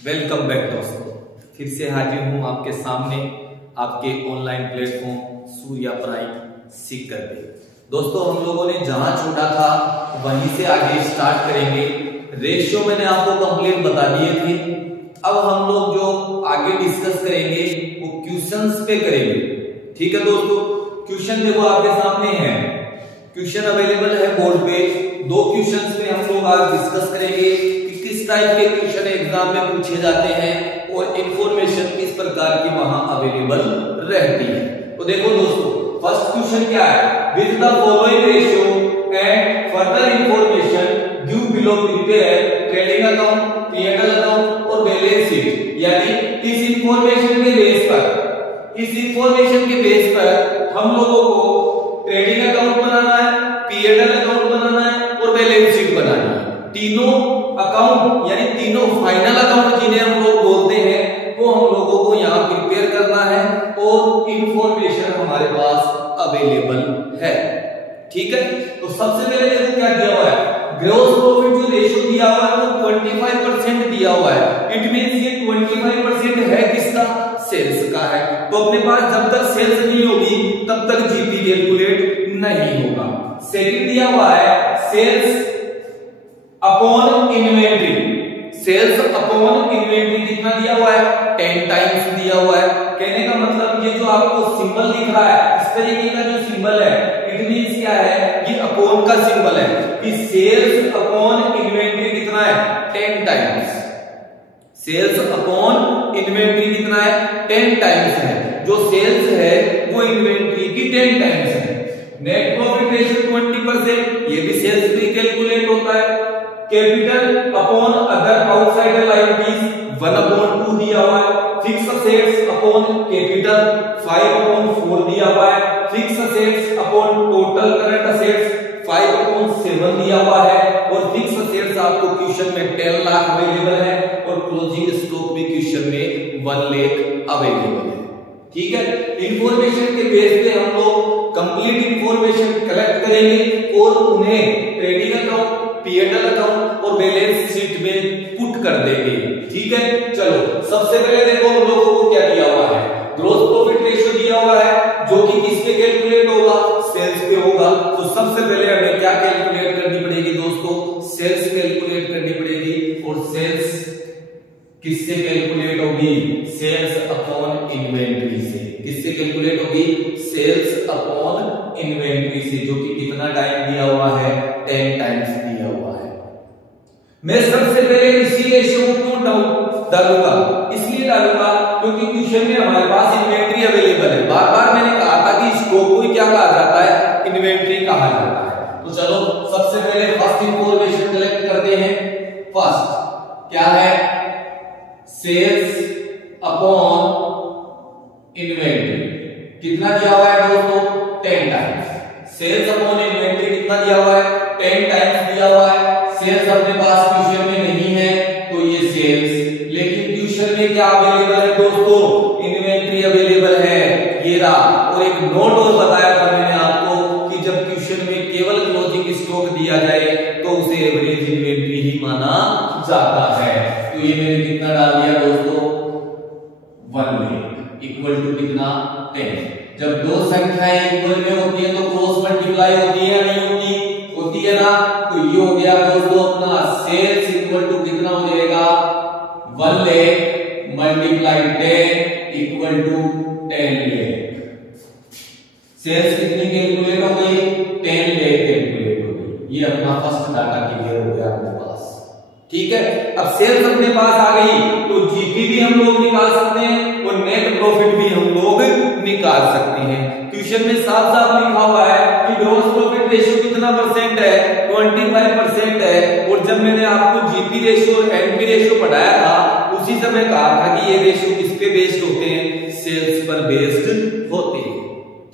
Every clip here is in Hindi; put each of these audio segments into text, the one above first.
वेलकम बैक दोस्तों, फिर से हाजिर हूं आपके सामने आपके ऑनलाइन प्लेटफॉर्म सूर्या प्राइम सीख करके। दोस्तों, हम लोगों ने जहां छोड़ा था वहीं से आगे स्टार्ट करेंगे। रेशियो मैंने आपको कंप्लीट बता दिए थे। अब हम लोग जो आगे डिस्कस करेंगे वो क्वेश्चंस पे करेंगे। ठीक है दोस्तों, क्वेश्चन देखो आपके सामने है, क्वेश्चन अवेलेबल है बोर्ड पे। दो क्वेश्चंस पे हम लोग आज डिस्कस करेंगे कि किस टाइप के क्वेश्चन एग्जाम में पूछे जाते हैं और इंफॉर्मेशन किस प्रकार की वहां अवेलेबल रहती है। तो देखो दोस्तों, फर्स्ट क्वेश्चन क्या है, with the following ratio and further information give below prepare trading account, P&L account और बैलेंस शीट। यानी इस इंफॉर्मेशन के बेस पर हम लोगों को ट्रेडिंग अकाउंट बनाना है, P&L अकाउंट बनाना है और बैलेंस शीट बनानी है। तीनों अकाउंट यानी तीनों फाइनल अकाउंट जिन्हें हम लोग बोलते हैं वो हम लोगों को यहाँ प्रिपेयर करना है और इंफॉर्मेशन हमारे पास अवेलेबल है। ठीक है, तो सबसे पहले देखो क्या दिया हुआ है, ग्रॉस प्रॉफिट जो रेशियो दिया हुआ है वो 25% दिया हुआ है। इट मींस ये 25% है किसका, सेल्स का है। तो अपने पास जब तक सेल्स नहीं होगी तब तक जीपी कैलकुलेट नहीं होगा। सेकंड दिया हुआ है sales upon inventory. Sales upon inventory कितना दिया हुआ है, 10 टाइम्स दिया हुआ है। कहने का मतलब ये जो आपको सिंबल दिख रहा है, इस तरीके का जो सिंबल है, इट मींस क्या है, ये अपॉन का सिंबल है कि सेल्स अपॉन इन्वेंटरी कितना है, 10 टाइम्स। सेल्स अपॉन इन्वेंटरी कितना है, 10 टाइम्स है। जो सेल्स है वो इन्वेंटरी की 10 टाइम्स है। नेट प्रॉफिट रेशियो 20%, ये भी सेल्स पे कैलकुलेट होता है। Capital upon other outsider liabilities 1/2 दिया हुआ है। फिक्स असेट्स अपॉन कैपिटल 5/4 दिया हुआ है। Fix assets upon total current assets 5/7 दिया हुआ है। और फिक्स असेट्स आपको क्वेश्चन में 10 लाख अवेलेबल है और क्लोजिंग स्टॉक भी क्वेश्चन में 1 लाख अवेलेबल है। ठीक है, इंफॉर्मेशन के बेस पे हम लोग कंप्लीट इंफॉर्मेशन कलेक्ट करेंगे और उन्हें ट्रेडिंग अकाउंट, P&L अकाउंट और बैलेंस शीट में पुट कर देंगे। ठीक है, चलो सबसे पहले देखो हम लोगों को क्या दिया हुआ है, ग्रॉस प्रॉफिट रेशियो दिया हुआ है जो कि किस पे कैलकुलेट होगा, सेल्स पे होगा। तो सबसे पहले हमें क्या कैलकुलेट करनी पड़ेगी दोस्तों, सेल्स कैलकुलेट करनी पड़ेगी। और सेल्स किससे कैलकुलेट होगी, सेल्स अपॉन इन्वेंटरी से। किससे कैलकुलेट होगी, सेल्स अपॉन इन्वेंटरी से, जो कि कितना टाइम दिया हुआ है, 10 टाइम्स दिया हुआ है। मैं सबसे पहले इसी रेशियो को क्यों डालूंगा, इसलिए डालूंगा क्योंकि क्वेश्चन में हमारे पास इन्वेंटरी अवेलेबल है। बार बार मैंने कहा था कि स्टॉक को क्या कहा जाता है, इन्वेंटरी कहा जाता है। तो चलो सबसे पहले फर्स्ट इंफॉर्मेशन कलेक्ट करते हैं। फर्स्ट क्या है, सेल्स अपॉन इन्वेंटरी कितना दिया हुआ है दोस्तों, 10 टाइम्स। सेल्स अपॉन इन्वेंटरी कितना दिया हुआ है, 10 टाइम्स दिया हुआ है। सेल्स अपने पास क्वेश्चन में नहीं है तो ये सेल्स, लेकिन क्वेश्चन में क्या अवेलेबल है दोस्तों, इन्वेंटरी अवेलेबल है, ये रहा। और एक नोट और बताया था मैंने आपको कि जब क्वेश्चन में केवल क्लोजिंग स्टॉक दिया जाए तो उसे एवरेज इन्वेंटरी ही माना जाता है। तो ये मैंने कितना डाल दिया दोस्तों, 1 लाख इक्वल टू कितना, 10। जब दो संख्याएं इक्वल में होती है तो क्रॉस मल्टीप्लाई होती है या नहीं होती है ना। तो ये हो गया दोस्तों अपना सेल्स इक्वल टू कितना हो जाएगा, 1 lakh multiply 10 equal to 10 lakh. Sales कितनी कैलकुलेट हो गई, 10 लाख कैलकुलेट हो गई। ये अपना फर्स्ट डाटा क्लियर हो गया अपने पास। ठीक है, अब सेल्स अपने पास आ गई तो जीपी भी हम लोग निकाल सकते हैं और नेट प्रॉफिट भी हम लोग निकाल सकते हैं। क्वेश्चन में साफ साफ लिखा हुआ है कि ग्रॉस प्रॉफिट रेशियो कितना परसेंट है, 25% है। और जब मैंने आपको जीपी रेशियो और एनपी रेशियो पढ़ाया था उसी समय कहा था कि ये रेशियो किस पे बेस्ड होते हैं, सेल्स पर बेस्ड होते हैं।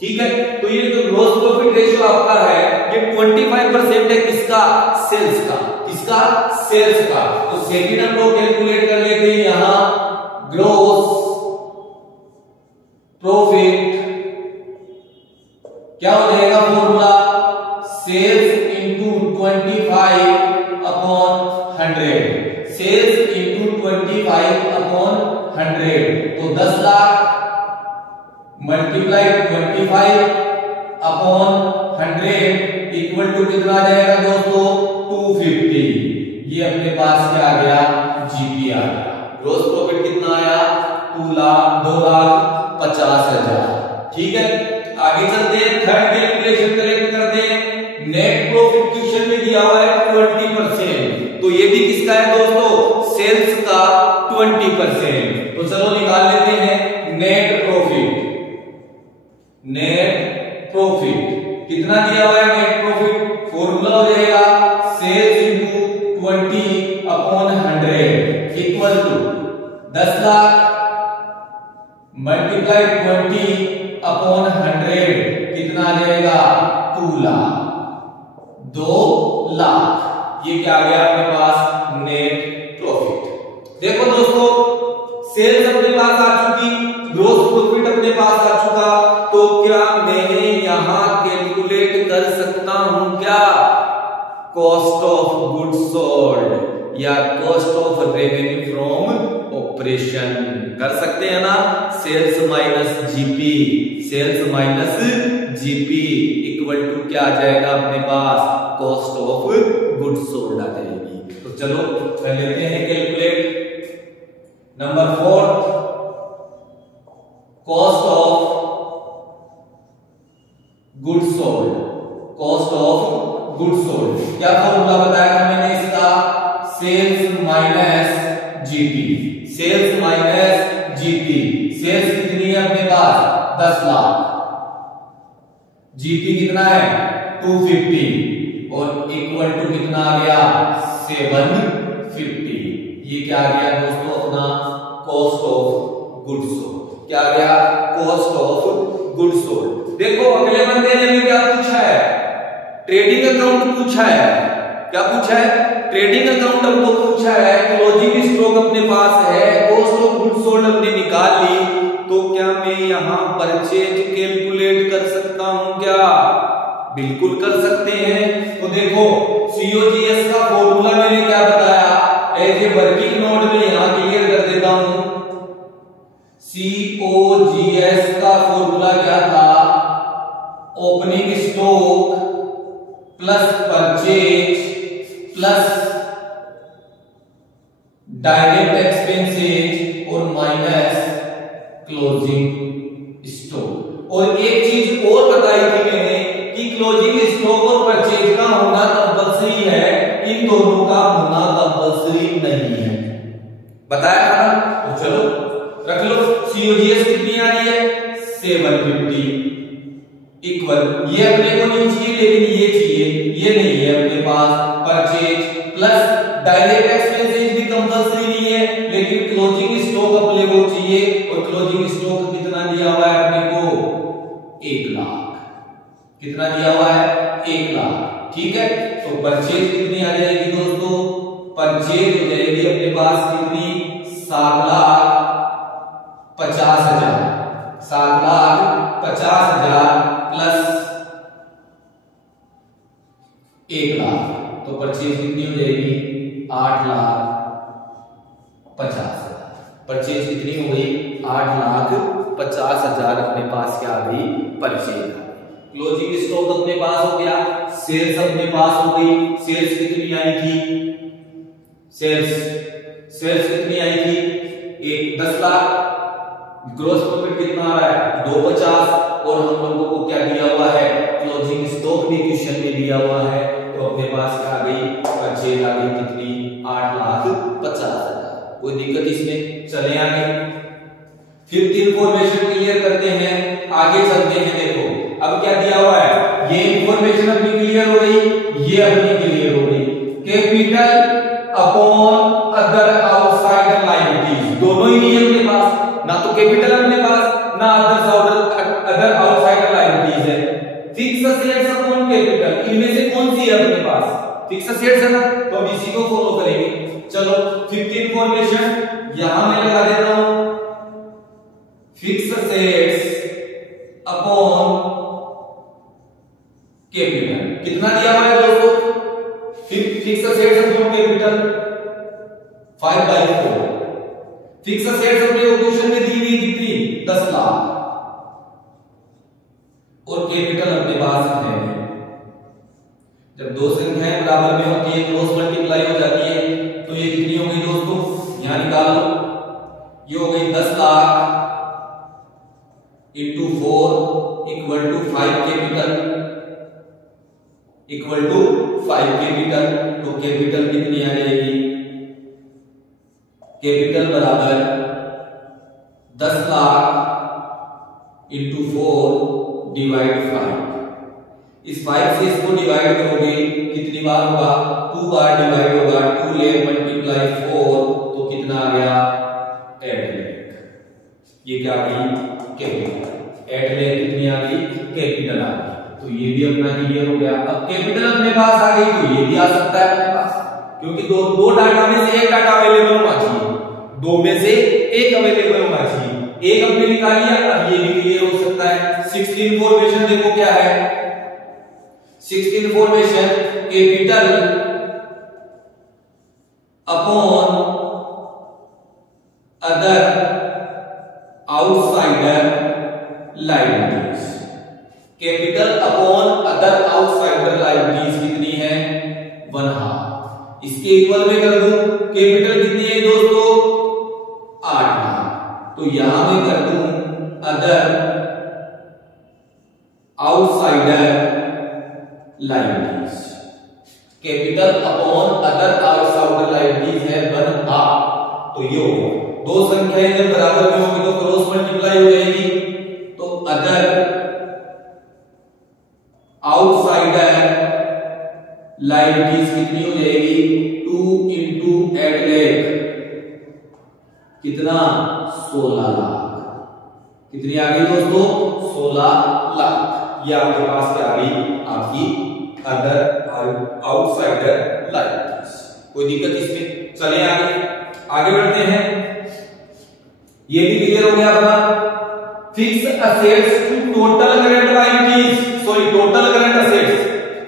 ठीक है, तो ये जो ग्रॉस प्रॉफिट रेशियो आपका है ये 25% है किसका, सेल्स का। किसका, सेल्स का। तो सेकंड हम लोग कैलकुलेट कर लेते हैं यहां, ग्रॉस प्रॉफिट क्या हो जाएगा formula, sales into 25 upon 100। Sales into 25 upon 100, तो 10 lakh multiply 25 upon 100 equal to कितना आ जाएगा दोस्तों 250। ये अपने पास क्या आ गया जीपी आ गया। ग्रॉस प्रॉफिट कितना आया 2,50,000। ठीक है, आगे चलते हैं, थर्ड कैलकुलेशन कलेक्ट करते हैं। नेट प्रॉफिट क्वेश्चन में दिया हुआ है 20%, तो ये भी किसका है दोस्तों सेल्स का 20%। तो चलो निकाल लेते हैं नेट प्रॉफिट। नेट प्रॉफिट कितना दिया हुआ है नेट प्रॉफिट, फॉर्मूला हो जाएगा sales into 20 upon 100 equal to 10 lakh multiply 20 upon 100 कितना आ जाएगा 2 लाख। 2 लाख ये क्या आ गया अपने पास नेट प्रॉफिट। देखो दोस्तों सेल्स अपने पास आ चुकी, ग्रॉस प्रॉफिट अपने पास आ चुका, तो क्या मैं यहां कैलकुलेट कर सकता हूं क्या कॉस्ट ऑफ गुड्स सोल्ड या cost of revenue from operation. कर सकते हैं ना, sales minus GP, sales minus GP equal to क्या आ जाएगा अपने पास कॉस्ट ऑफ गुड्स सोल्ड आ जाएगी। तो चलो कर लेते हैं calculate. Number 4 cost of goods sold, cost of goods sold क्या फॉर्मूला बताया था मैंने इसका, sales minus GP, sales minus GP. Sales कितनी है अपने पास 10 लाख, जीपी कितना है 250 और इक्वल टू कितना आ गया 750। ये क्या आ गया दोस्तों अपना कॉस्ट ऑफ गुड्स सोल्ड। क्या आ गया कॉस्ट ऑफ गुड्स सोल्ड। देखो अगले बंदे ने भी क्या पूछा है, ट्रेडिंग अकाउंट पूछा है। क्या पूछा है ट्रेडिंग अकाउंट हमको पूछा है, क्लोजिंग स्टॉक अपने पास है, कॉस्ट ऑफ गुड्स सोल्ड हमने निकाल ली, तो क्या मैं यहां परचेज कैलकुलेट कर सकता हूं क्या, बिल्कुल कर सकते हैं। तो देखो सीओजीएस का फॉर्मूला मैंने क्या बताया, एज ए वर्किंग नोट में यहां क्लियर कर देता हूं। सीओजीएस का फॉर्मूला क्या था, opening stock plus purchase plus direct expenses और माइनस क्लोजिंग स्टॉक। और एक चीज और बताई थी मैंने कि क्लोजिंग स्टॉक और परचेज का होना कंपलसरी है, इन दोनों का होना कंपलसरी नहीं है, बताया था ना। तो चलो रख लो, सीओजीएस कितनी आ रही है 750 इक्वल, ये अपने को नहीं चाहिए लेकिन ये चाहिए, ये नहीं है अपने पास, परचेज प्लस डायरेक्ट एक्सपेंसेस भी कंपलसरी नहीं है लेकिन क्लोजिंग स्टॉक अपने को चाहिए, और क्लोजिंग स्टॉक कितना दिया हुआ है अपने को 1 लाख। कितना दिया हुआ है 1 लाख। ठीक है, तो परचेज कितनी आ जाएगी दोस्तों, परचेज हो जाएगी अपने पास कितनी 7,50,000, 7,50,000 प्लस 1 लाख, तो परचेज कितनी हो जाएगी 8,50,000। परचेज कितनी हो गई 8,50,000 अपने पास क्या आ गई परचेज। क्लोजिंग स्टॉक अपने पास हो गया, सेल्स अपने पास हो गई। सेल्स कितनी आई थी, सेल्स कितनी आई थी 10 लाख। ग्रॉस प्रॉफिट कितना आ रहा है 250, और हम लोगों को क्या दिया हुआ है क्लोजिंग स्टॉक भी क्वेश्चन में दिया हुआ है, तो अपने पास क्या आ गई परचेज आ गई कितनी 8,50,000। कोई दिक्कत इसमें, चले आगे। फिफ्थ इंफॉर्मेशन क्लियर करते हैं, आगे चलते हैं। देखो अब क्या दिया हुआ है, ये इंफॉर्मेशन अपनी क्लियर हो गई, ये अपनी क्लियर हो गई। Capital upon other outside liabilities, दोनों ही नहीं है अपने पास, ना तो कैपिटल अपने पास ना अदर आउटसाइड लायबिलिटीज है। फिक्स असेट्स अपॉन कैपिटल, इनमें से कौन सी है अपने पास, फिक्स असेट्स है ना, तो हम इसी को फॉलो करेंगे। चलो फिफ्थ इंफॉर्मेशन यहां मैं लगा देता हूं, फिक्स असेट्स अपॉन कैपिटल। कितना दिया हुआ है दोस्तों, fix assets upon capital 5/4। Fix assets अपने क्वेश्चन में दी हुई कितनी 10 लाख और कैपिटल अपने पास है। जब दो संख्याएं बराबर में होती है क्रॉस मल्टीप्लाई हो जाती है तो ये कितनी हो गई दोस्तों, यहां निकाल लो, ये हो गई 10 lakh into 4 equal to 5 capital equal to 5 capital. तो कैपिटल कितनी आ जाएगी, कैपिटल बराबर 10 लाख इंटू 4 डिवाइड 5। इस 5 से इसको डिवाइड करोगे कितनी बार होगा, 2 बार डिवाइड होगा, 2 ले मल्टीप्लाई 4 तो कितना आ गया 8 लाख। ये क्या आ गई कैपिटल, 8 लाख कितनी आ गई कैपिटल आ गई। तो ये भी अपना क्लियर हो गया। अब कैपिटल अपने पास आ गई तो ये भी आ सकता है अपने पास, क्योंकि दो डाटा में से एक डाटा अवेलेबल होना चाहिए, दो में से एक अवेलेबल होना चाहिए। एक अपने निकाल लिया, अब ये भी क्लियर हो सकता है। 16 फॉर्मेशन देखो क्या है, 16 formation capital upon other outsider liabilities. Capital upon other outsider liabilities कितनी है 1/2। इसके इक्वल में कर दूं, कैपिटल कितनी है दोस्तों 8 लाख, तो यहां में कर दूं other outsider liabilities. Capital upon other outsider liabilities है 1/2। तो ये हो दो संख्याएं जब बराबर में होगी तो क्रॉस मल्टीप्लाई हो जाएगी, तो अदर आउटसाइडर लायबिलिटीज कितनी हो जाएगी 2 इंटू 8 लाख कितना 16 लाख। कितनी आ गई दोस्तों 16 लाख। ये आपके पास क्या आ गई आपकी अदर आउटसाइडर लायबिलिटीज। कोई दिक्कत इसमें, चले आगे बढ़ते हैं। ये भी क्लियर हो गया अपना। Fix assets to total current liabilities, sorry total current assets,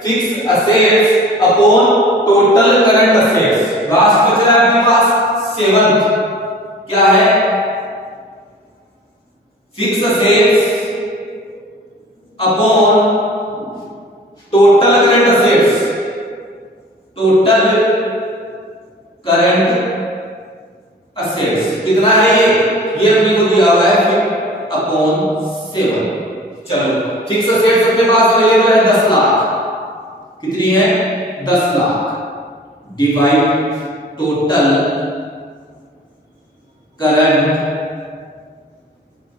fix assets upon total current assets. Last बचा है आपके पास 7th, क्या है fix assets upon total current assets, total current assets कितना है ये अपने को दिया हुआ है अपॉन 7। चलो फिक्स असेट्स अपने पास अवेलेबल है 10 लाख, कितनी है 10 lakh divide total current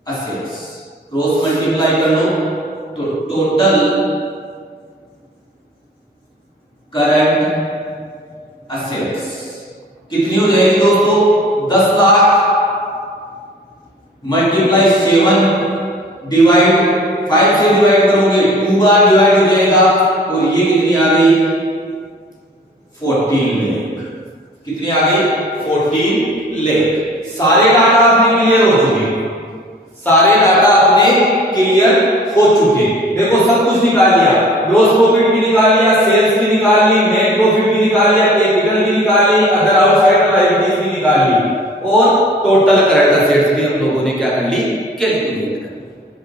assets, cross multiply कर लो तो टोटल करंट असेट्स कितनी हो जाएगी दोस्तों 10 लाख मल्टीप्लाई 7 डिवाइड 5 से डिवाइड करोगे 2 बार डिवाइड हो जाएगा और ये कितनी आ गई 14 लाख। कितनी आ गई 14 लाख। सारे डाटा अपने क्लियर हो चुके, सारे डाटा अपने क्लियर हो चुके। देखो सब कुछ निकाल लिया, ग्रॉस प्रॉफिट भी निकाल लिया, सेल्स भी निकाल ली, नेट प्रॉफिट भी निकाल लिया, कैपिटल भी निकाल ली, अदर आउटसाइड लायबिलिटीज भी निकाल ली और टोटल करंट असेट्स भी हम लोगों ने क्या कर ली कैलकुलेट कर ली।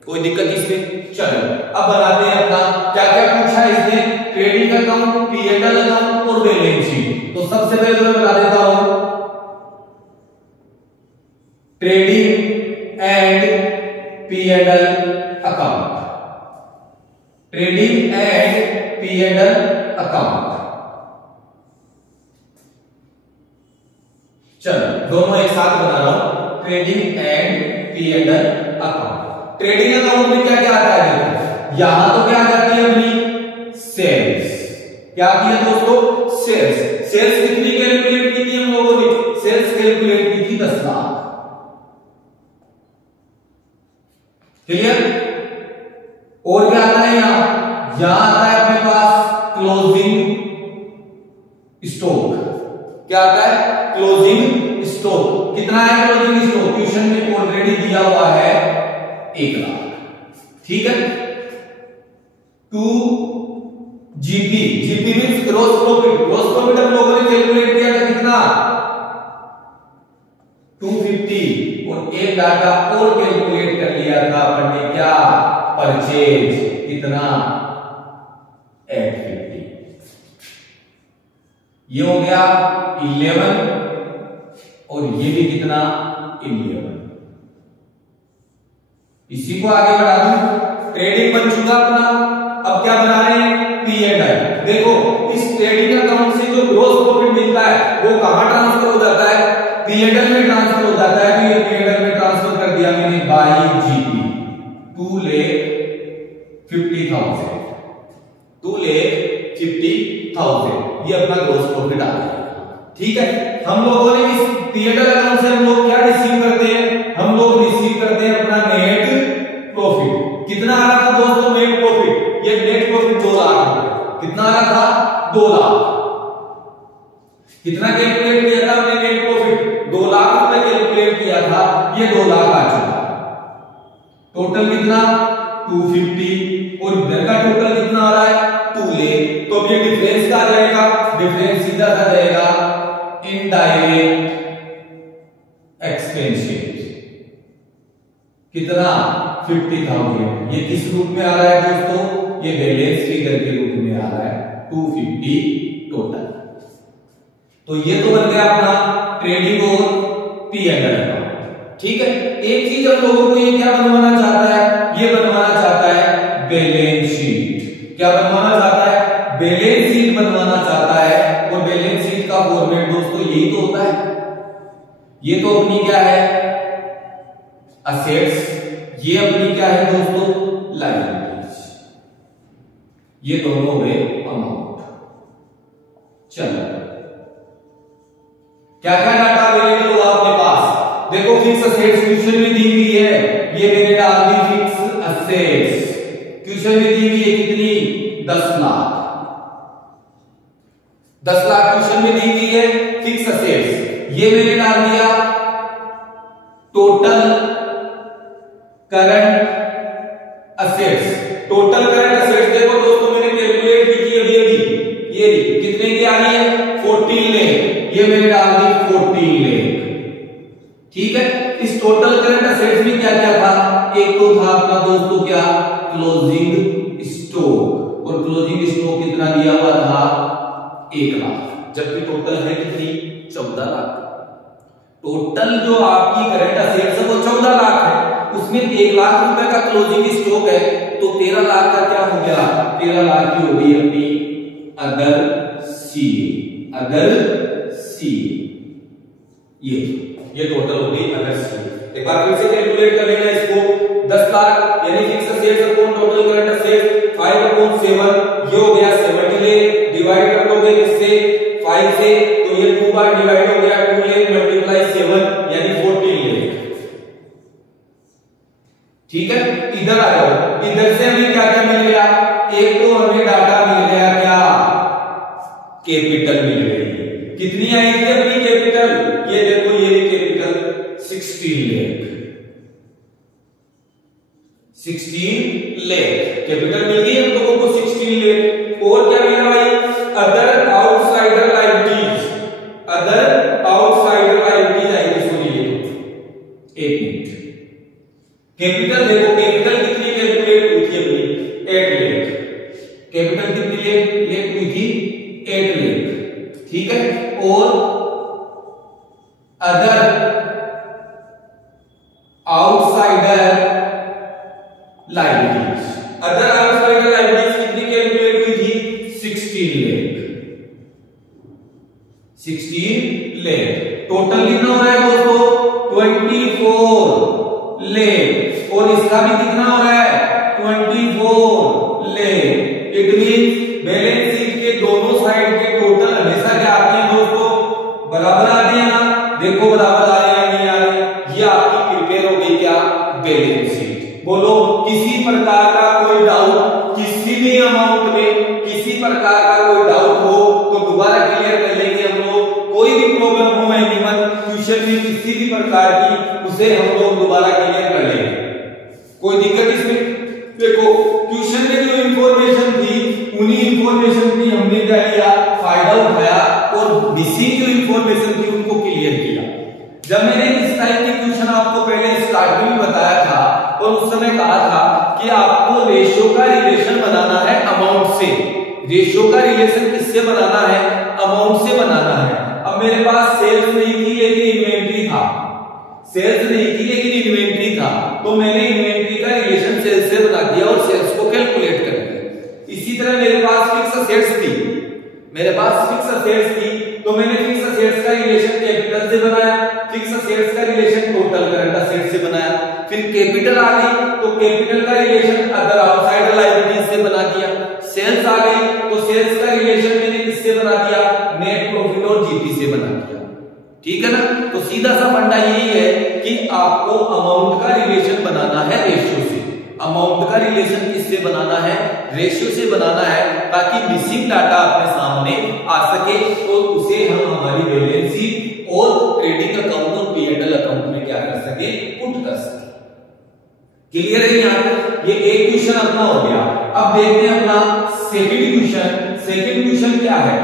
कोई दिक्कत इसमें। चलो अब बनाते हैं अपना, क्या क्या पूछा है इसने, ट्रेडिंग अकाउंट, पी&एल अकाउंट और बैलेंस शीट। तो सबसे पहले तो मैं बता देता हूं trading and P&L account, trading and P&L account. चलो दोनों एक साथ बना रहा हूं, trading and P&L account. Trading account में क्या क्या आता है देखो, यहां तो क्या जाती है अपनी सेल्स, क्या किया दोस्तों सेल्स। सेल्स कितनी कैलकुलेट की थी हम लोगों ने, सेल्स कैलकुलेट की थी 10 लाख। क्लियर। और क्या आता है यहां आता है अपने पास क्लोजिंग स्टॉक। क्या आता है क्लोजिंग स्टॉक। कितना है क्लोजिंग स्टॉक, क्वेश्चन में ऑलरेडी दिया हुआ है 1 लाख। ठीक है। 2 GP, GP means gross profit. Gross profit हम लोगों ने कैलकुलेट किया था कितना 250 और एक डाटा और कैलकुलेट कर लिया था अपन ने, क्या, परचेज, कितना, 850। ये हो गया 11 और ये भी कितना, 11। इसी को आगे बढ़ा दूं, ट्रेडिंग बन चुका अपना। अब क्या बना रहे हैं, P&L। देखो इस ट्रेडिंग अकाउंट से जो ग्रॉस प्रॉफिट मिलता है वो कहां ट्रांसफर हो जाता है, P&L में ट्रांसफर हो जाता है। तो ये P&L में ट्रांसफर कर दिया मैंने बाई GP, 2,50,000, 2,50,000 ये अपना ग्रॉस प्रॉफिट आ गया। ठीक है, हम लोगों ने इस P&L अकाउंट से हम लोग क्या रिसीव करते हैं, हम लोग रिसीव करते हैं अपना नेट प्रॉफिट। कितना आ रहा था दोस्तों नेट प्रॉफिट, ये नेट प्रॉफिट 2 लाख रुपए। कितना आ रहा था, 2 लाख। कितना कैलकुलेट किया था हमने नेट प्रॉफिट, 2 लाख रुपए कैलकुलेट किया था, ये 2 लाख आ चुका। टोटल कितना, 250 और इधर का टोटल कितना आ रहा है, 2 लाख। तो अब ये डिफरेंस का जाएगा, डिफरेंस सीधा सा जाएगा इनडायरेक्ट एक्सपेंसेस। कितना, 50,000। ये किस रूप में आ रहा है दोस्तों, ये बैलेंस फिगर के रूप में आ रहा है, 250 टोटल। तो ये तो बन गया अपना ट्रेडिंग और P&L अकाउंट। ठीक है, एक चीज हम लोगों को ये क्या बनवाना चाहता है, ये बनवाना चाहता है बैलेंस शीट। क्या बनवाना चाहता है, बैलेंस शीट बनवाना चाहता है। और बैलेंस शीट का फॉर्मेट दोस्तों यही तो होता है। ये तो अपनी क्या है, असेट्स, ये अपनी क्या है दोस्तों, लायबिलिटीज। ये दोनों हो गए अमाउंट। चलो क्या क्या डाटा अवेलेबल हुआ अपने पास, देखो फिक्स असेट्स क्वेश्चन में दी हुई है, ये मैंने डाल दी फिक्स असेट्स। क्वेश्चन में दी हुई है कितनी, 10 लाख। 10 लाख क्वेश्चन में दी हुई है फिक्स असेट्स। ये मैंने डाल दिया total current assets. Total current assets देखो दोस्तों मैंने कैलकुलेट की थी अभी, ये कितने की आ रही है, 14 लाख। ये मैंने डाल दी 14 लाख। ठीक है, इस टोटल करंट असेट्स में क्या क्या था, एक तो था अपना दोस्तों क्या, क्लोजिंग स्टॉक। और क्लोजिंग स्टॉक कितना दिया हुआ था, 1 लाख। जबकि टोटल है कितनी, 14 लाख। टोटल जो आपकी करंट असेट्स है वो 14 लाख है, उसमें 1 लाख रुपए का क्लोजिंग स्टॉक है। तो 13 लाख का क्या हो गया, 13 लाख की हो गई अपनी अदर सी, अदर सी। ये टोटल हो गई अदर सी। एक बार फिर से कैलकुलेट कर लेना इसको, 10 लाख यानी fix assets upon total current assets 5/7, ये हो गया 70 लाख। डिवाइड कर दोगे किससे, 5 से, तो ये 2 बार डिवाइड हो गया, 2 लाख मल्टीप्लाई 7 यानी 14 लाख। ठीक है, इधर आ जाओ, इधर से हमें क्या क्या मिल गया, एक तो हमें डाटा मिल गया क्या, कैपिटल मिल गई। कितनी आई थी अपनी कैपिटल, ये देखो ये कैपिटल 16 लाख। 16 लाख कैपिटल मिल गई हम लोगों को, 16 लाख। और क्या मिला भाई, other outsider liabilities. Other outsider liabilities आई थी, सुनिए 1 मिनट। कैपिटल देखो, कैपिटल कितनी कैलकुलेट हुई थी अपनी, 8 लाख। कैपिटल कितनी लेट हुई थी, 8 लाख। ठीक है, और other outsider liabilities, other outsider liabilities कितनी कैलकुलेट हुई थी, 16 लाख। 16 लाख। टोटल कितना हो रहा है दोस्तों, 24 लाख। और इसका भी कितना हो रहा है, 24 lakh. It means balance sheet के दोनों साइड के टोटल हमेशा क्या आते हैं दोस्तों, बराबर आते हैं ना। देखो बराबर आ रहे हैं नहीं आ रहे, ये आपकी प्रिपेयर हो गई क्या, बैलेंस शीट। बोलो किसी प्रकार का कोई डाउट, किसी भी अमाउंट में किसी प्रकार का कोई डाउट हो तो दोबारा क्लियर कर लेंगे हम लोग। कोई भी प्रॉब्लम हो एनिमल क्वेश्चन में किसी भी प्रकार की, उसे हम लोग दोबारा क्लियर कर लेंगे, कोई दिक्कत इसमें। देखो क्वेश्चन में जो इंफॉर्मेशन थी उन्हीं इंफॉर्मेशन की हमने क्या किया, फायदा उठाया और मिसिंग जो इंफॉर्मेशन थी उनको क्लियर किया। जब मैंने इस क्वेश्चन आपको पहले स्टार्ट में भी बताया था और उस समय कहा था कि आपको रेशियो का रिलेशन बनाना है अमाउंट से। रेशियो का रिलेशन किससे बनाना है? अमाउंट से बनाना है। अब मेरे पास सेल्स नहीं थी लेकिन इन्वेंट्री था, सेल्स नहीं थी लेकिन इन्वेंट्री था, तो मैंने इन्वेंट्री का रिलेशन सेल्स से बना दिया और सेल्स को कैलकुलेट कर दिया। इसी तरह मेरे पास फिक्स असेट्स थी, मेरे पास फिक्स असेट्स थी, तो मैंने फिक्स असेट्स का रिलेशन कैपिटल से बनाया, फिक्स असेट्स का रिलेशन टोटल करंट असेट्स से बनाया। फिर कैपिटल आ गई तो कैपिटल का रिलेशन अदर आउटसाइड लायबिलिटीज से बना दिया। सेल्स आ गई तो सेल्स का रिलेशन मैंने किससे बना दिया? नेट प्रॉफिट और जीपी से बना दिया। ठीक है ना? तो सीधा सा फंडा यही है कि आपको अमाउंट का रिलेशन बनाना है रेशियो से। अमाउंट का रिलेशन किससे बनाना है? रेशियो से बनाना है, ताकि मिसिंग डाटा अपने सामने आ सके तो उसे हम हमारी बैलेंस शीट और ट्रेडिंग अकाउंट और पी&एल अकाउंट में क्या कर सके? पुट कर सके। क्लियर है? यहाँ तक ये एक क्वेश्चन अपना हो गया। अब देखते हैं अपना सेकंड क्वेश्चन। सेकंड क्वेश्चन क्या है?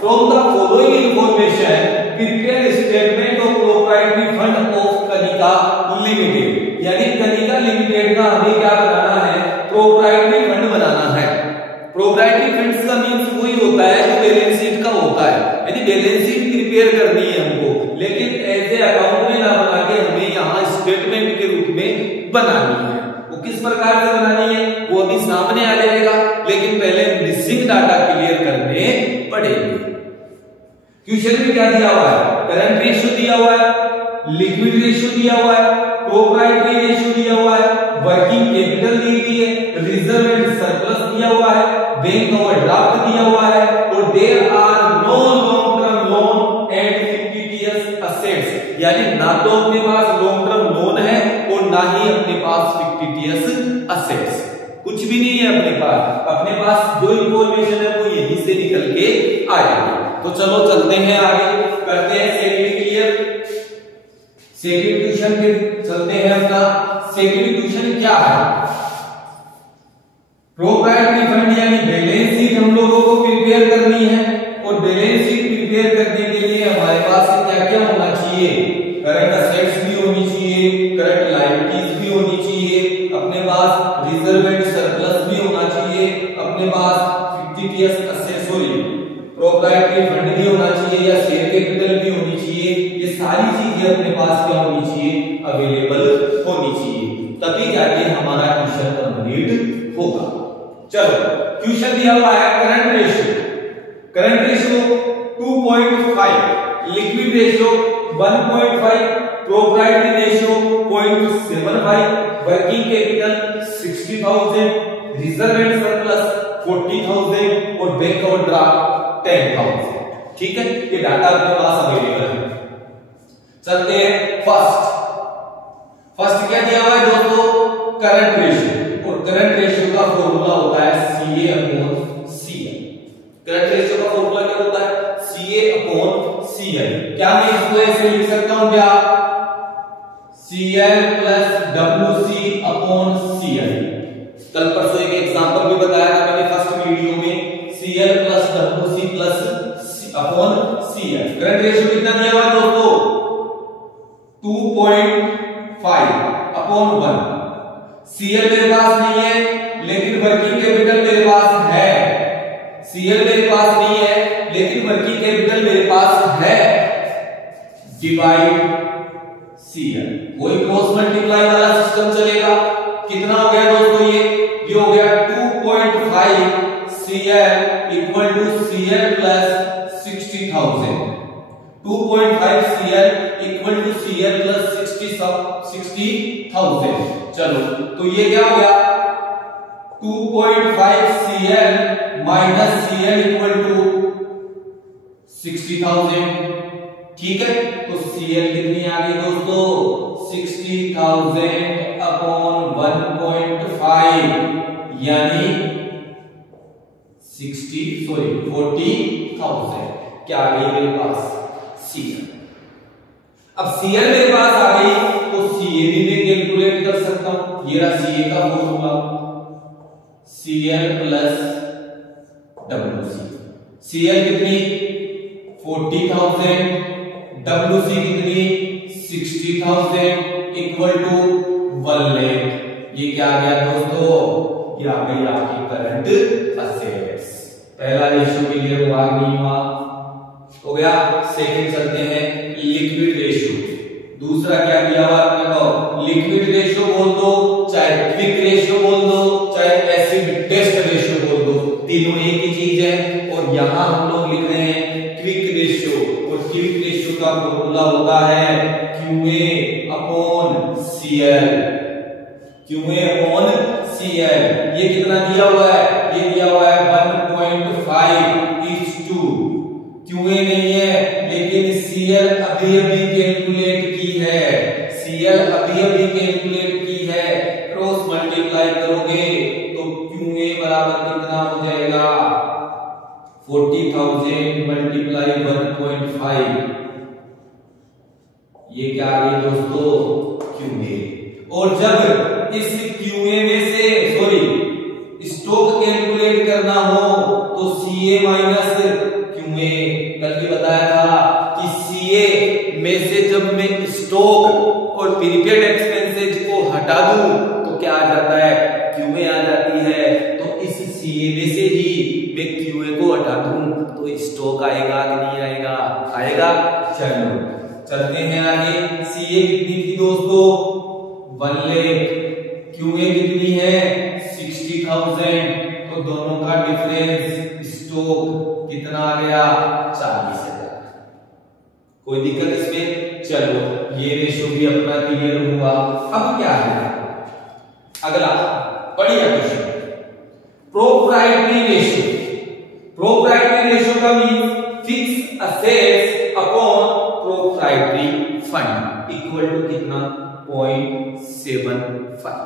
From the following information prepare statement of proprietary fund of Kanika limited. यानी कनिका लिमिटेड का हमें क्या बनाना है? प्रोप्राइटरी फंड बनाना है। प्रोप्राइटरी फंड्स का मींस वही होता है जो बैलेंस शीट का होता है, यानी बैलेंस शीट प्रिपेयर करनी है हमको, लेकिन एज ए अकाउंट में ना बना के हमें यहाँ स्टेटमेंट के रूप में बनानी है। वो किस प्रकार से बनानी है वो अभी सामने आ जाएगा, लेकिन पहले मिसिंग डाटा क्लियर करने पड़ेंगे। क्वेश्चन में क्या दिया हुआ है? करंट रेशियो दिया हुआ है, लिक्विड रेशियो दिया हुआ है, प्रोप्राइटरी रेशियो दिया हुआ है, वर्किंग कैपिटल दी हुई है, रिजर्व एंड सरप्लस दिया हुआ है, बैंक ओवरड्राफ्ट दिया हुआ है, और there are no long term loan and fictitious assets. यानी ना तो अपने पास लॉन्ग टर्म लोन है और ना ही अपने पास फिक्टिशियस असेट्स, कुछ भी नहीं है अपने पास। अपने पास जो इंफॉर्मेशन है वो यहीं से निकल के आएगी। तो चलो चलते हैं आगे, करते हैं सेकंड क्लियर। सेकंड क्वेश्चन के चलते हैं अपना। सेकंड क्वेश्चन क्या है? प्रोप्राइटरी फंड यानी बैलेंस शीट हम लोगों को प्रिपेयर करनी है, और बैलेंस शीट प्रिपेयर करने के लिए हमारे पास क्या क्या होना चाहिए? करंट असेट्स भी होनी चाहिए, करंट लायबिलिटीज भी होनी चाहिए, अपने पास रिजर्व एंड सरप्लस भी होना चाहिए, अपने पास fictitious assets sorry proprietary fund भी होना चाहिए या शेयर कैपिटल भी होनी चाहिए। ये सारी चीजें अपने पास क्या होनी चाहिए? अवेलेबल होनी चाहिए, तभी जाके हमारा क्वेश्चन कंप्लीट होगा। चलो क्वेश्चन दिया हुआ है current ratio. Current ratio 2.5, liquid ratio 1.5, proprietary ratio 0.75, working capital 60,000, reserve and surplus 40,000 और बैंक ओवरड्राफ्ट 10,000। ठीक है, ये डाटा आपके पास अवेलेबल है। चलते हैं फर्स्ट क्या दिया हुआ है दोस्तों? करंट रेशियो, और करंट रेशियो का फॉर्मूला होता है CA/CL। करंट रेशियो का फॉर्मूला क्या होता है? CA/CL। क्या मैं इसको ऐसे लिख सकता हूं क्या? CL + WC/CL। कल परसों एक एग्जांपल भी बताया था मैंने फर्स्ट वीडियो में, CL + WC/CL। करंट रेशियो कितना दिया हुआ है दोस्तों? 2.5/1। CL मेरे पास नहीं है, लेकिन वर्किंग कैपिटल मेरे पास है। CL मेरे पास नहीं है, लेकिन वर्किंग कैपिटल मेरे पास है, डिवाइड CL। वही क्रॉस मल्टीप्लाई वाला सिस्टम चलेगा। कितना हो गया दोस्तों? ये हो गया 2.5 CL = CL + 60,000। 2.5 CL = CL + 60,000। चलो तो ये क्या हो गया? 2.5 CL - CL = 60,000। ठीक है, तो CL कितनी आ गई दोस्तों? 60,000/1.5 यानी 40,000 क्या आ गई मेरे पास? CL। अब CL मेरे पास आ गई तो CA भी मैं कैलकुलेट कर सकता हूं। ये रहा CA का फॉर्मूला, CL + WC। CL कितनी? 40,000, WC कितनी? 60,000। 60,000 इक्वल टू 1 लाख। ये क्या आ गया दोस्तों? ये आ गई आपकी करंट असेट्स। पहला रेशियो क्लियर हुआ नहीं हुआ? हो गया। सेकंड चलते हैं लिक्विड रेशियो। दूसरा क्या दिया हुआ आपने को? लिक्विड रेशियो बोल दो, चाहे क्विक रेशियो बोल दो, चाहे एसिड टेस्ट रेशियो बोल दो, तीनों एक ही चीज है। और यहां हम लोग लिख रहे हैं क्विक रेशियो, और क्विक रेशियो का फॉर्मूला होता है QA upon CL। QA upon CL। ये कितना दिया हुआ है? ये दिया हुआ है 1.5:2। QA नहीं है, लेकिन CL अभी अभी कैलकुलेट की है। CL अभी अभी कैलकुलेट की है। क्रॉस मल्टीप्लाई करोगे तो QA बराबर कितना हो जाएगा? 40,000 मल्टीप्लाई 1.5। ये क्या आ गई दोस्तों? QA। और जब इस QA में से स्टॉक कैलकुलेट करना हो तो CA माइनस QA। कल भी बताया था कि CA में से जब मैं स्टॉक और प्रीपेड एक्सपेंसेस को हटा दूं तो क्या आ जाता है? QA आ जाती है। तो इस CA में से ही मैं QA को हटा दूं तो स्टॉक आएगा कि नहीं आएगा? आएगा। चलो चलते हैं आगे। CA कितनी थी दोस्तों? 1 लाख। QA कितनी है? 60,000। तो दोनों का डिफरेंस स्टॉक कितना आ गया? 40,000। कोई दिक्कत इसमें? चलो ये रेशियो भी अपना क्लियर हुआ। अब क्या है अगला बढ़िया question, proprietary ratio. Proprietary ratio का mean fix assets upon proprietary fund equal to कितना? 0.75।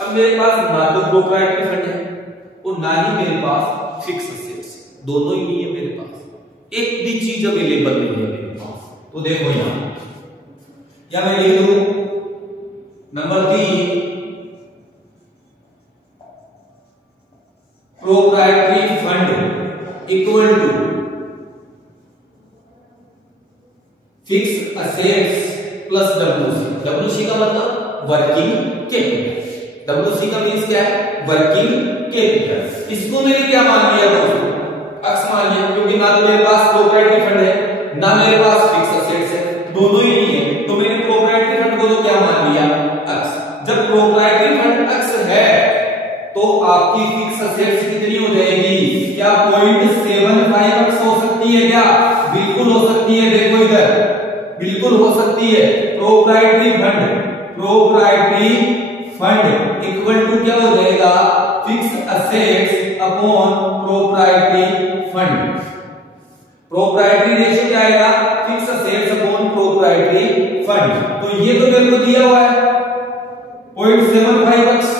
अब मेरे पास ना तो प्रोप्राइटरी फंड है और ना ही मेरे पास फिक्स असेट्स, दोनों ही नहीं है मेरे पास। एक भी चीज अवेलेबल नहीं है मेरे पास। तो देखो यहां मैं लिख दूं number 3, proprietary fund equal to fix assets plus WC। WC का मतलब वर्किंग कैपिटल। WC का मीन्स क्या है? Working capital. इसको मैंने क्या मान लिया दोस्तों? अक्स मान लिया, क्योंकि ना तो मेरे पास प्रोप्राइटरी फंड है ना मेरे पास फिक्स असेट्स है, दोनों ही नहीं है। तो मैंने प्रोप्राइटरी फंड को तो क्या मान लिया? अक्स। जब प्रोप्राइटरी फंड अक्स है तो आपकी फिक्स असेट्स कितनी हो जाएगी? क्या 0.75 अक्स हो सकती है? क्या बिल्कुल हो सकती है। देखो इधर बिल्कुल हो सकती है। प्रोप्राइटरी फंड इक्वल टू क्या हो जाएगा? Fix assets upon proprietary fund. Proprietary ratio क्या आएगा? Fix assets upon proprietary fund. तो ये तो मेरे को दिया हुआ है 0.75 अक्स।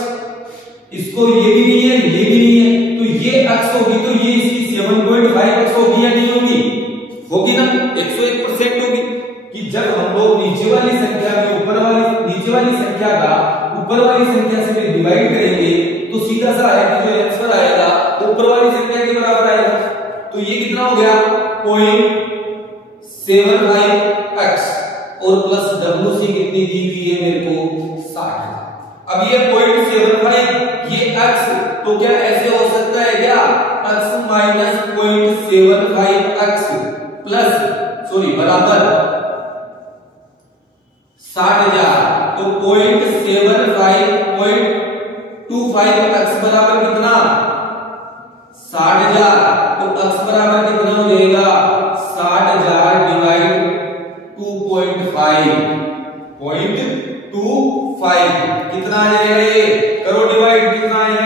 इसको ये भी नहीं है, ये भी नहीं है, तो ये अक्स होगी तो ये इसकी 7.5 अक्स होगी या नहीं होगी? होगी ना, 101% होगी। कि जब हम लोग नीचे वाली संख्या में नीचे वाली संख्या का ऊपर वाली संख्या से डिवाइड करेंगे तो सीधा सा आएगा, जो आंसर आएगा ऊपर वाली संख्या के बराबर आएगा। तो ये कितना हो गया? 0.75x और प्लस WC कितनी दी हुई है मेरे को? 60। अब ये 0.75 ये x, तो क्या ऐसे हो सकता है क्या? x माइनस 0.75x प्लस बराबर 60,000। तो 0.25x बराबर कितना? 60,000। तो x बराबर कितना हो जाएगा? 60,000 डिवाइड 2.5 कितना आ जाएगा? ये करो डिवाइड, कितना आएगा?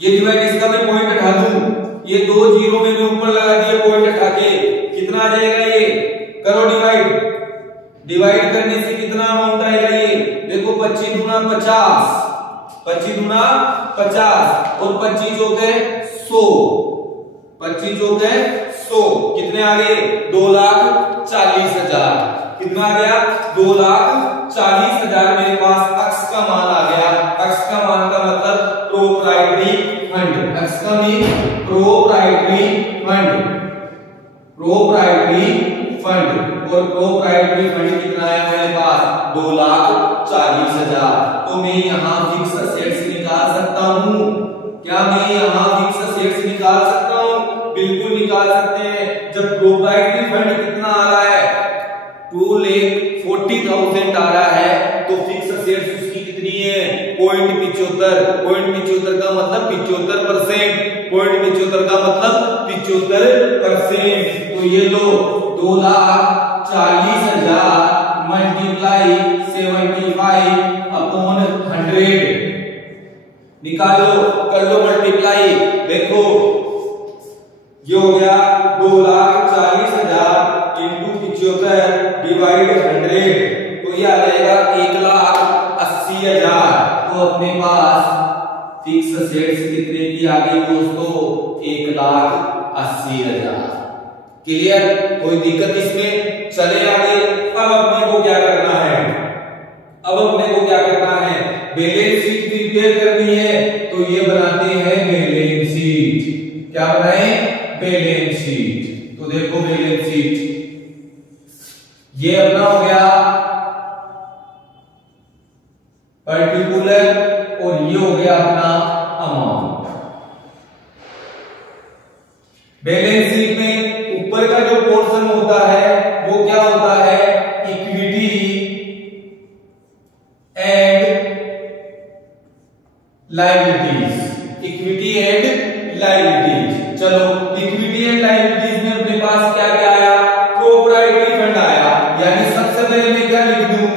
ये डिवाइड, इसका मैं पॉइंट हटा दूं, ये 2 जीरो मैंने ऊपर लगा दिया पॉइंट हटा के, कितना आ जाएगा? ये करो डिवाइड करने से कितना अमाउंट आएगा? ये देखो 25 दूना 50, 25 दूना 50 और 25 चौक है 100, 25 चौक है 100, कितने आ गए? 2,40,000। कितना आ गया? 2,40,000 मेरे पास अक्स का मान आ गया। अक्स का मान का मतलब प्रोप्राइटरी फंड। अक्स का मीन प्रोप्राइटरी फंड और प्रोप्राइटरी फंड कितना है मेरे पास 2,40,000। तो मैं यहाँ फिक्स असेट्स निकाल सकता हूँ। क्या मैं यहाँ फिक्स असेट्स निकाल सकता हूँ? बिल्कुल निकाल सकते हैं। जब प्रोप्राइटरी फंड कितना आ रहा है 2,40,000 आ रहा है तो फिक्स असेट्स उसकी कितनी है 0.75। 0.75 का मतलब 75%। 0.75 का मतलब 75%। तो ये लो 2,40,000 मल्टीप्लाई 75/100 निकालो, कर लो मल्टीप्लाई। देखो ये हो गया 2,40,000 इंटू 75 डिवाइड 100 तो ये आ जाएगा 1,80,000। तो अपने पास फिक्स असेट्स कितने की आ गई दोस्तों 1,80,000। क्लियर? कोई दिक्कत इसमें? चले आगे। अब अपने को क्या करना है? अब अपने को क्या करना है? बैलेंस शीट प्रिपेयर करनी है। तो ये बनाते हैं बैलेंस शीट। क्या बनाए? Balance sheet. तो देखो बैलेंस शीट ये अपना हो गया पर्टिकुलर और ये हो गया अपना अमाउंट। बैलेंस शीट में ऊपर का जो पोर्शन होता है वो क्या होता है equity and liabilities. Equity and liabilities. चलो इक्विटी एंड लायबिलिटीज में अपने पास क्या क्या आया? प्रोप्राइटरी फंड आया। यानी सबसे पहले मैं क्या लिख दूं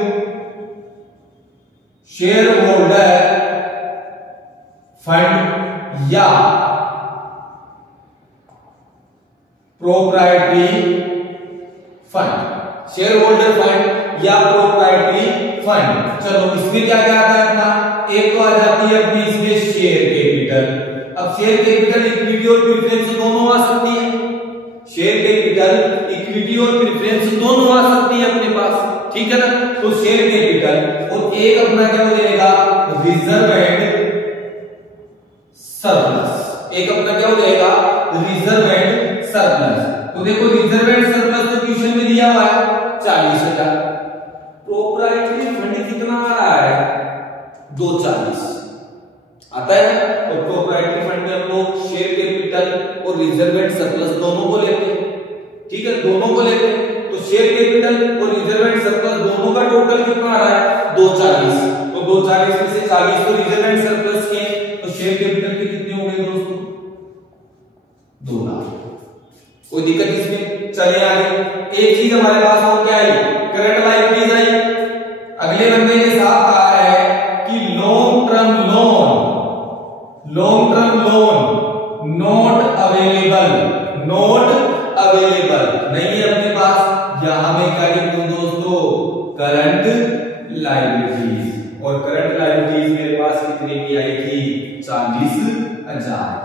शेयर होल्डर फंड या proprietary fund. Share holder fund या प्रोप्राइटरी फंड। चलो इसमें क्या क्या आता है अपना? एक तो आ जाती है अपनी इसमें शेयर कैपिटल। अब शेयर कैपिटल इक्विटी और प्रेफरेंस दोनों आ सकती है। शेयर कैपिटल इक्विटी और प्रेफरेंस दोनों आ सकती है अपने पास। ठीक है ना? तो शेयर कैपिटल और एक अपना क्या हो जाएगा रिजर्व एंड सरप्लस। एक अपना क्या हो जाएगा रिजर्व एंड सरप्लस। तो देखो रिजर्व एंड सरप्लस तो क्वेश्चन में दिया हुआ है 40,000। प्रोप्राइटरी फंड कितना आ रहा है 240 आता है। और प्रोप्राइटरी फंड में हम लोग शेयर कैपिटल और रिजर्व एंड सरप्लस दोनों को लेते हैं। ठीक है? दोनों को लेते हैं। तो शेयर कैपिटल और रिजर्व एंड सरप्लस दोनों का टोटल कितना आ रहा है 240। तो 240 में से 40 तो रिजर्व एंड सरप्लस के तो शेयर कैपिटल के कितने हो गए दोस्तों 2 लाख। कोई दिक्कत इसमें? चले आगे। एक चीज हमारे पास और क्या आई करंट लायबिलिटीज आई। अगले बंदे ने साफ कहा है कि long term loan not available नहीं है अपने पास। यहां में क्या लिख दूं दोस्तों करंट लायबिलिटीज। और करंट लायबिलिटीज मेरे पास कितने की आई थी 40,000।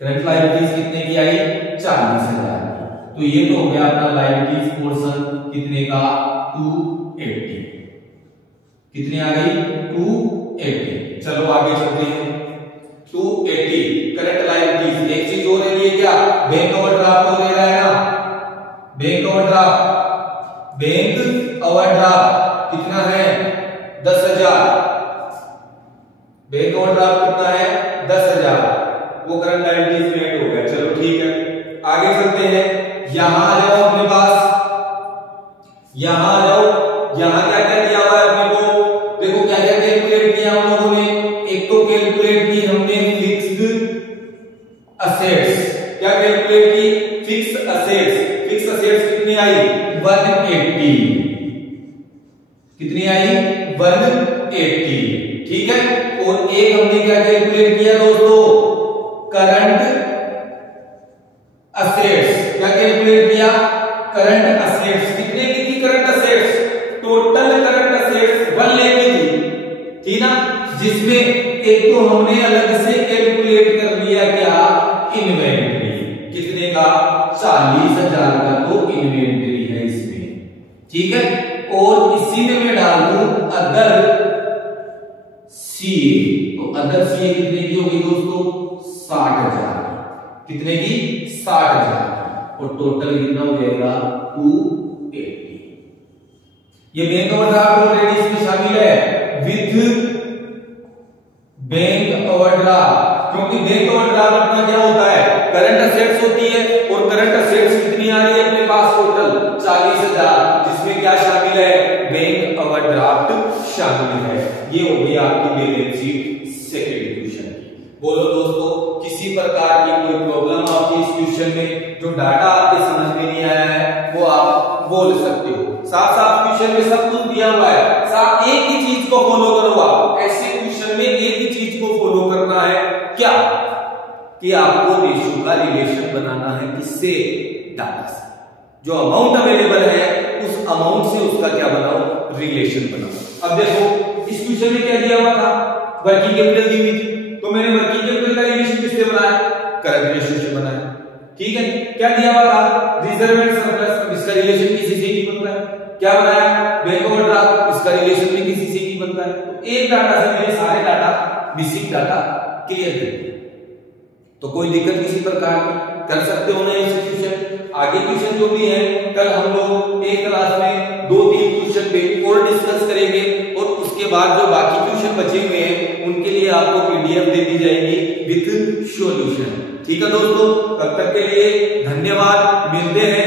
करंट लायबिलिटीज कितने की आई 40,000। तो ये तो हो गया अपना लायबिलिटीज पोर्शन कितने का 280। कितने आ गई 280। चलो आगे चलते हैं 280 करंट लायबिलिटीज। एक चीज और है क्या बैंक ओवरड्राफ्ट हो रहा है ना। बैंक ओवरड्राफ्ट कितना है 10,000। बैंक ओवरड्राफ्ट कितना है 10,000। वो करंट लायबिलिटीज में ऐड हो गया। चलो ठीक है आगे चलते हैं। यहां आ जाओ अपने पास। यहां आ जाओ। यहां क्या क्या दिया हुआ है अपने को? देखो क्या क्या कैलकुलेट किया हम लोगों ने। एक तो कैलकुलेट की हमने फिक्स्ड असेट्स। क्या कैलकुलेट की फिक्स असेट्स। फिक्स असेट्स कितनी आई 180। कितनी आई 180। ठीक है। और एक हमने क्या कैलकुलेट किया दोस्तों करंट असेट्स। क्या कैलकुलेट किया करंट असेट्स। कितने की थी current assets? Total current assets 1 lakh की थी। ठीक ना? जिसमें एक तो हमने अलग से कैलकुलेट कर लिया क्या इन्वेंटरी। कितने का 40,000 का तो इन्वेंटरी है इसमें। ठीक है। और इसी में मैं डाल दूं अदर सीए। तो अदर सीए कितने की होगी दोस्तों 60,000। कितने की 60,000। और टोटल कितना हो जाएगा 280। ये बैंक ओवरड्राफ्ट ऑलरेडी इसमें शामिल है विद बैंक ओवरड्राफ्ट, क्योंकि बैंक ओवरड्राफ्ट अपना क्या होता है, करंट असेट्स होती है, और करंट असेट्स कितनी आ रही है अपने पास टोटल 40,000, जिसमें क्या शामिल है, बैंक ओवरड्राफ्ट शामिल है। ये हो गई आपकी बैलेंस शीट सेकंड क्वेश्चन। बोलो दोस्तों, किसी प्रकार की कोई प्रॉब्लम आपकी इस क्वेश्चन में, जो डाटा आपके समझ में नहीं आया है वो आप बोल सकते हो। साफ साफ क्वेश्चन में सब कुछ दिया हुआ है, साफ एक ही चीज को फॉलो करो आप। ऐसे क्वेश्चन में एक ही चीज को फॉलो करना है, क्या कि आपको रेशियो का रिलेशन बनाना है, किससे, डाटा से। जो अमाउंट अवेलेबल है उस अमाउंट से उसका क्या बनाओ, रिलेशन बनाओ। अब देखो इस क्वेश्चन में क्या दिया हुआ था, वर्किंग कैपिटल दी हुई थी, तो मैंने वर्किंग कैपिटल का रिलेशन किससे बनाया, करंट रेशियो से बनाया। ठीक है, क्या दिया हुआ था, रिजर्व एंड सरप्लस, इसका रिलेशन किसी से ही बनता है। क्या बनाया, बैंक ओवरड्राफ्ट, इसका रिलेशन भी किसी से ही बनता है। तो एक डाटा से मेरे सारे डाटा बेसिक डाटा क्लियर कर दिए, तो कोई दिक्कत किसी प्रकार की कर सकते हो ना इंस्टीट्यूशन। आगे क्वेश्चन जो भी है कल हम लोग एक क्लास में 2-3 क्वेश्चन पे और डिस्कस करेंगे, और उसके बाद जो बाकी क्वेश्चन बचे हुए हैं उनके लिए आपको पीडीएफ दे दी जाएगी विद सॉल्यूशन। ठीक है दोस्तों, तब तक के लिए धन्यवाद, मिलते हैं